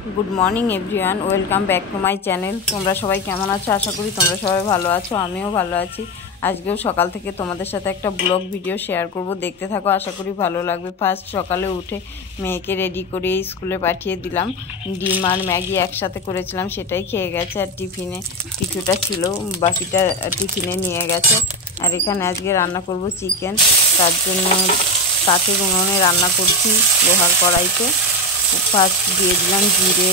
Good morning everyone welcome back to my channel. तुम्हारा सबाई केमन आछो? आशा करी तुम्हारा सबाई भालो आछो, आमिओ भालो आछि। आजकेও सकाल থেকে তোমাদের সাথে একটা ব্লগ ভিডিও শেয়ার করব, দেখতে থাকো, আশা করি ভালো লাগবে। ফার্স্ট সকালে উঠে মেয়েকে রেডি করে স্কুলে পাঠিয়ে দিলাম। ডিম আর ম্যাগি একসাথে করেছিলাম, সেটাই খেয়ে গেছে। আর টিফিনে কিছুটা ছিল, বাকিটা টিফিনে নিয়ে গেছে। আর এখানে আজকে রান্না করব চিকেন, তার জন্য কাঠের উনুনে রান্না করছি লোহার কড়াইতে। ফার্স্ট দিয়ে দিলাম জিরে,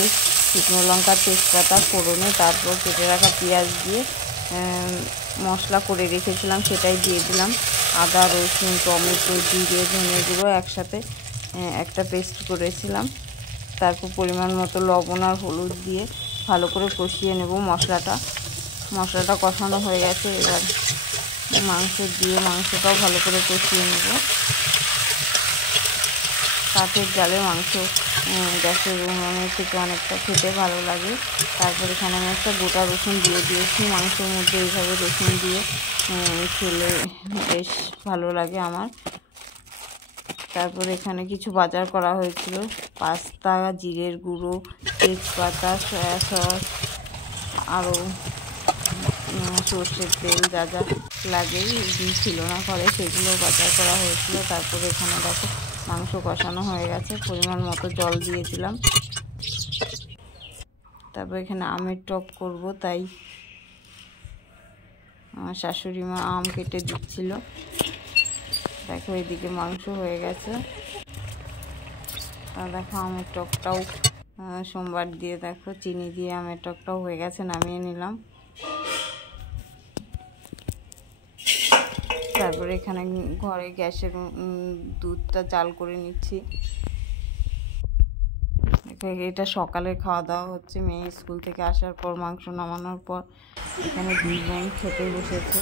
শুকনো লঙ্কা, তেজপাতা ফোড়নে, তারপর কেটে রাখা পেঁয়াজ দিয়ে মশলা করে রেখেছিলাম সেটাই দিয়ে দিলাম। আদা, রসুন, টমেটো, জিরে, ধনে গুঁড়ো একসাথে একটা পেস্ট করেছিলাম। তারপর পরিমাণ মতো লবণ আর হলুদ দিয়ে ভালো করে কষিয়ে নেব মশলাটা কষানো হয়ে গেছে। এবার মাংস দিয়ে মাংসটাও ভালো করে কষিয়ে নেব। কাঠের জালে মাংস গ্যাসের উনুনের থেকে অনেকটা খেতে ভালো লাগে। তারপর এখানে আমি একটা গোটা রসুন দিয়ে দিয়েছি মাংসের মধ্যে। এইভাবে রসুন দিয়ে খেলে বেশ ভালো লাগে আমার। তারপর এখানে কিছু বাজার করা হয়েছিল, পাস্তা, জিরের গুঁড়ো, তেজপাতা, সয়া সস, আরও সর্ষের তেল, যা যা লাগে ছিল না ঘরে সেগুলো বাজার করা হয়েছিল। তারপর এখানে দেখো মাংস কষানো হয়ে গেছে, পরিমাণ মতো জল দিয়ে দিলাম। তারপর এখানে আমের টক করব, তাই আমার শাশুড়ি মা আম কেটে দিচ্ছিল। দেখো এদিকে মাংস হয়ে গেছে। আর দেখো আমের টকটাও সোমবার দিয়ে দেখো চিনি দিয়ে আমের টকটাও হয়ে গেছে, নামিয়ে নিলাম। তারপরে এখানে ঘরে গ্যাসের দুধটা জাল করে নিচ্ছি। এটা সকালে খাওয়া দাওয়া হচ্ছে, মেয়ে স্কুল থেকে আসার পর মাংস নামানোর পর এখানে দুই বোন খেতে বসেছে।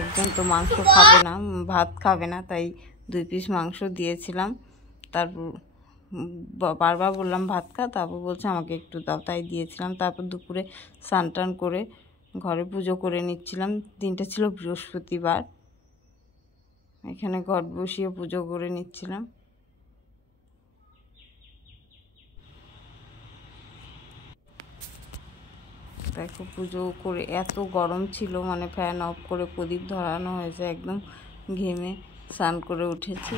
একজন তো মাংস খাবে না, ভাত খাবে না, তাই 2 পিস মাংস দিয়েছিলাম। তারপর বারবার বললাম ভাত খা, তারপর বলছে আমাকে একটু দাও, তাই দিয়েছিলাম। তারপর দুপুরে স্নান টান করে ঘরে পুজো করে নিচ্ছিলাম। দিনটা ছিল বৃহস্পতিবার, এখানে ঘট বসিয়ে পুজো করে নিচ্ছিলাম। দেখো পুজো করে এত গরম ছিল, মানে ফ্যান অফ করে প্রদীপ ধরানো হয়েছে, একদম ঘেমে স্নান করে উঠেছি।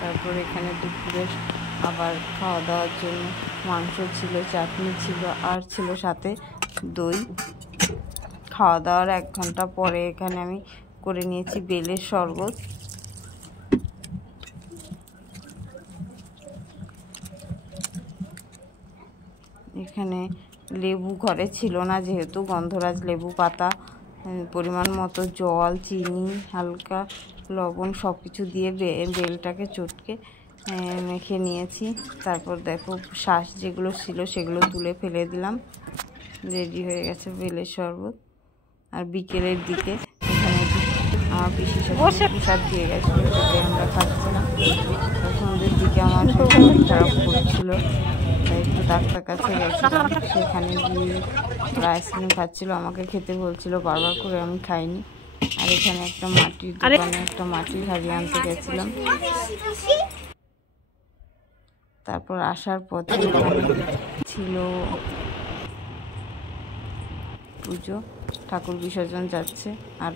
তারপর এখানে দুপুরে আবার খাওয়া দাওয়ার জন্য মাংস ছিল, চাটনি ছিল, আর ছিল সাথে দই। খাওয়া দাওয়ার 1 ঘন্টা পরে এখানে আমি করে নিয়েছি বেলের শরবত। এখানে লেবু ঘরে ছিল না, যেহেতু গন্ধরাজ লেবু পাতা, পরিমাণ মতো জল, চিনি, হালকা লবণ সব কিছু দিয়ে বেলটাকে চটকে মেখে নিয়েছি। তারপর দেখো শ্বাস যেগুলো ছিল সেগুলো তুলে ফেলে দিলাম। রেডি হয়ে গেছে বেলের শরবত। আর বিকেলের দিকে এখানে আমার পিসি প্রসাদ দিয়ে গেছিলো, সেটাই আমরা খাচ্ছিলাম। সন্ধ্যের দিকে আমার শরীর খারাপ করছিল, তাই একটু ডাক্তার কাছে গেছিলাম। সেখানে গিয়ে আইসক্রিম খাচ্ছিল, আমাকে খেতে বলছিল বারবার করে, আমি খাইনি। আর এখানে একটা মাটির দোকানে একটা মাটির হাড়ি আনতে গেছিলাম। তারপর আসার পথে ছিল পুজো, ঠাকুর বিসর্জন যাচ্ছে। আর